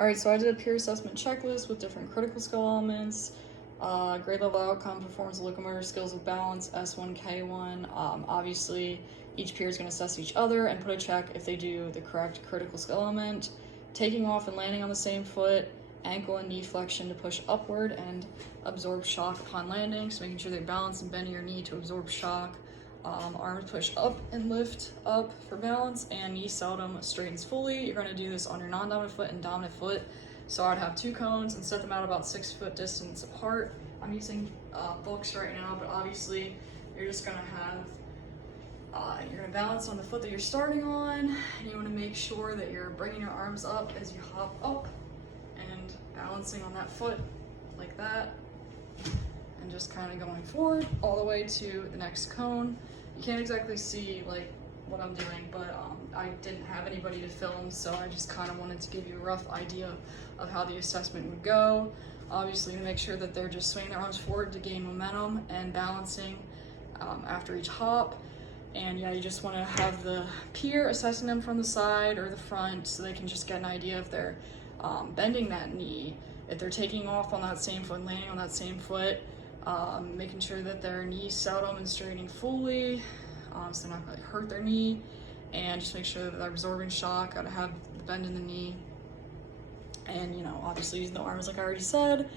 All right, so I did a peer assessment checklist with different critical skill elements. Grade level outcome, performance, locomotor skills of balance, S1, K1. Obviously, each peer is going to assess each other and put a check if they do the correct critical skill element. Taking off and landing on the same foot, ankle and knee flexion to push upward and absorb shock upon landing. So making sure they balance and bend your knee to absorb shock. Arms push up and lift up for balance, and knee seldom straightens fully. You're going to do this on your non-dominant foot and dominant foot. So I'd have 2 cones and set them out about 6 foot distance apart. I'm using books right now, but obviously you're just going to have, you're going to balance on the foot that you're starting on, and you want to make sure that you're bringing your arms up as you hop up and balancing on that foot like that. And just kind of going forward all the way to the next cone. You can't exactly see like what I'm doing, but I didn't have anybody to film, so I just kind of wanted to give you a rough idea of how the assessment would go. Obviously, to make sure that they're just swinging their arms forward to gain momentum and balancing after each hop. And yeah, you just want to have the peer assessing them from the side or the front so they can just get an idea if they're bending that knee, if they're taking off on that same foot and landing on that same foot. Making sure that their knees seldom and straightening fully, so they're not going to hurt their knee, and just make sure that they're absorbing shock. Got to have the bend in the knee, and obviously using the arms like I already said.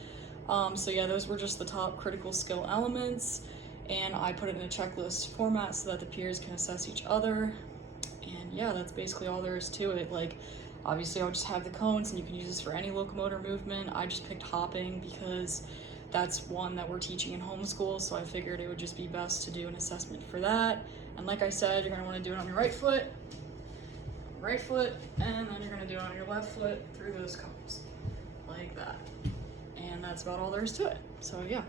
So yeah, those were just the top critical skill elements, and I put it in a checklist format so that the peers can assess each other. And yeah, that's basically all there is to it. Like, obviously I'll just have the cones, and you can use this for any locomotor movement. I just picked hopping because that's one that we're teaching in homeschool, so I figured it would just be best to do an assessment for that. And like I said, you're going to want to do it on your right foot, and then you're going to do it on your left foot through those cones, like that. And that's about all there is to it. So yeah.